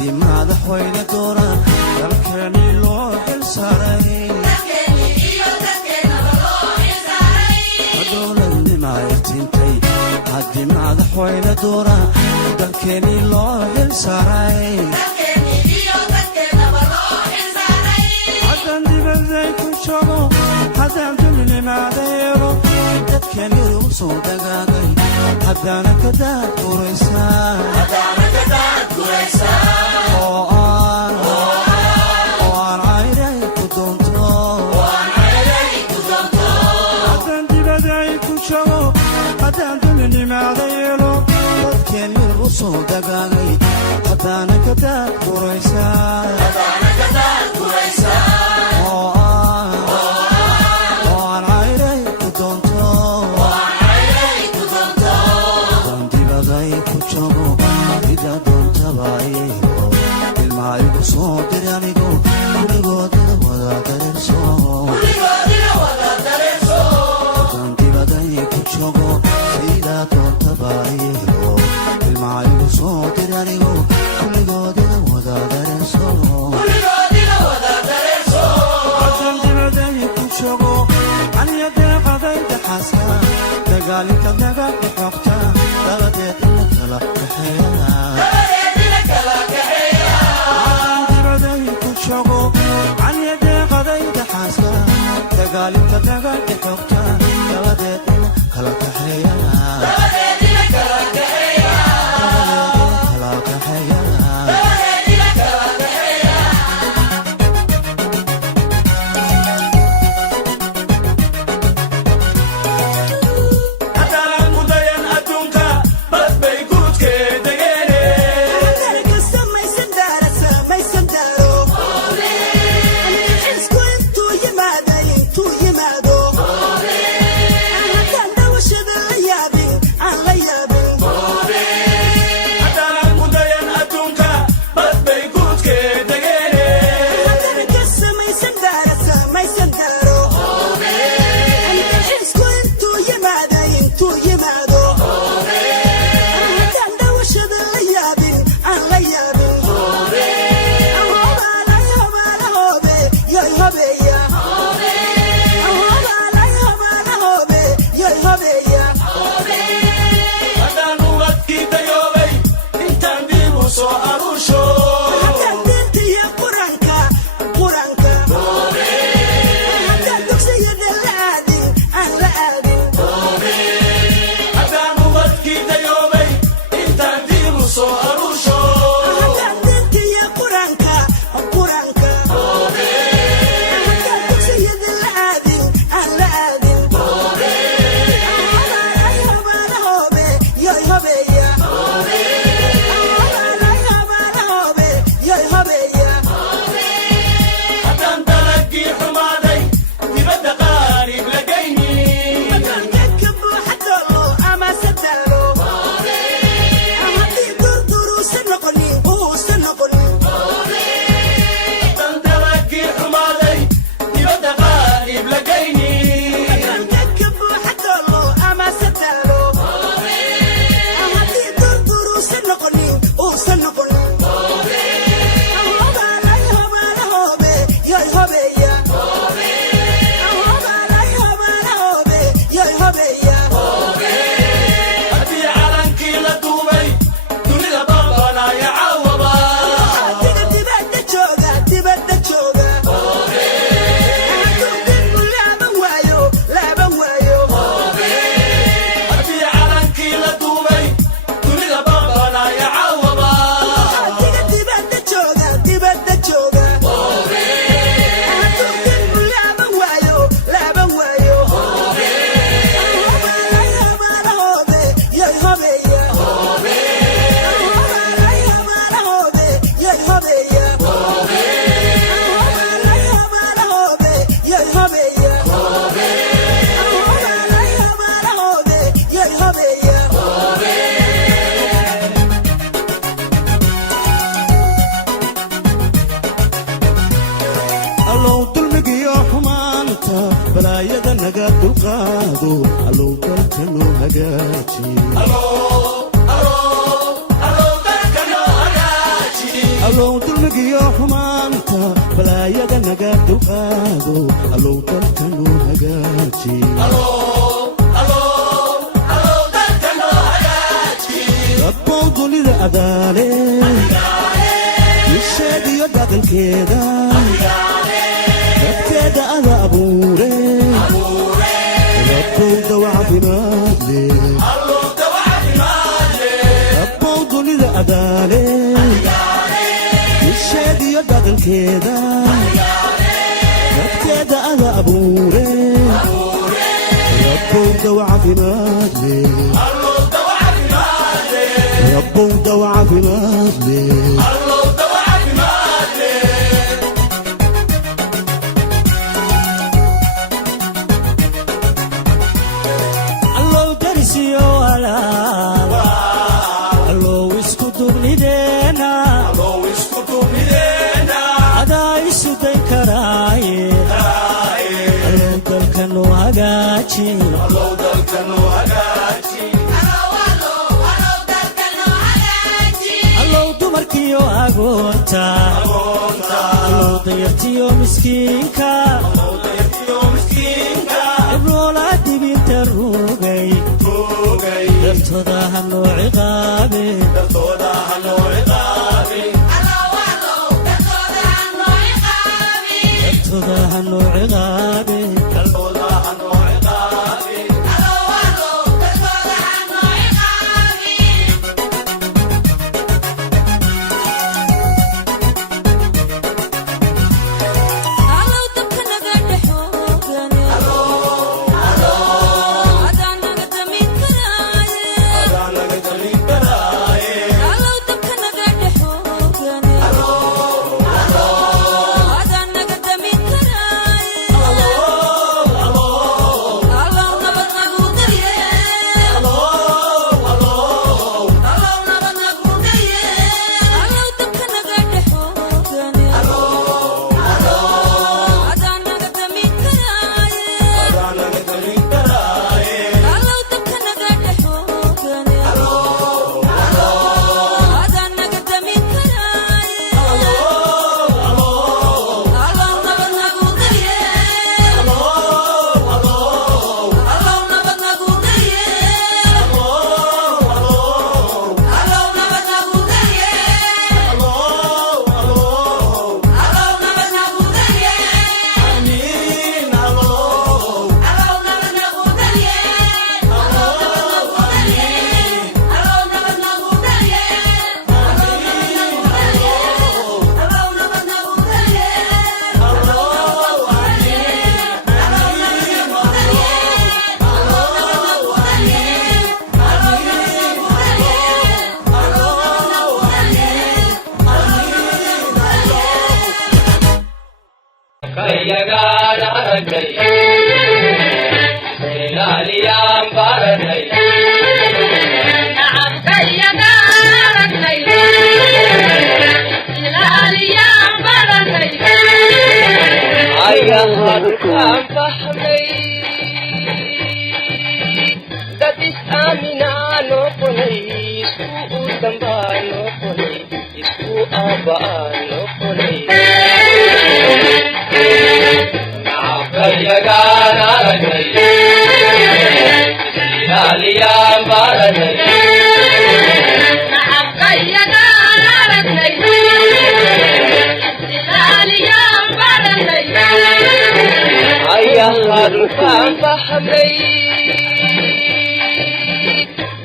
haddii madaxweyne doora dalkeeni loo xilsaaray dowladnima irtintay haddii madaxweyne doora dalkeeni loo xilsaaray haddaan dibadday ku joogo haddaan dulnimaada yeelo dadkeeni u soo dagaagay haddaana ka daad guraysaa oo aan cayray ku doonto haddaan dibadday ku joogo haddaan dulnimaada yeelo dadkeeni u soo dagaagay haddaana ka daad guraysaa oo aan cayray ku doonto haddaan dibadday ku joogo ida doontaba yeelo ilmaha igu soo dir anigu kuligoodida wada dareerso haddaan dibadday ku joogo ida doontaba yeelo ilmaha igu soo dir anigu kuligoodida wada dareerso haddaan dibadday ku joogo aniga deeqadayda xaska dagaalinka naga dhexoogta dabadeed ina kala kaxeeya aniga deeqadayda xaska dagaalinka naga dhexoogta dabadeed ina kala kaxeeya balaayada naga dulqaado allow dalkanu hagaaji allow dulmigiyo xumaanta balaayada naga dulqaado allow dalka noo hagaaji rabbow dunida adaale isheediyo dhaqankeeda dadkeeda ada abuure rabbow dawa caafimaad leh rabbow dunida adaale isheediyo dhaqankeeda dadkeeda ada abuure rabbow dawa caafimaad leh rabbow dawa caafimaad leh Allow dalka noo hagaaji allow dumarkiyo agoonta allow dayartiyo miskiinka ibroola dibinta rugay dartooda ha noo ciqaabe dartooda ha noo ciqaabe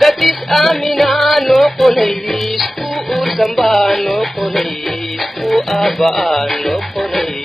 Datis amina no koneis ku ursamba no koneis ku aba no koneis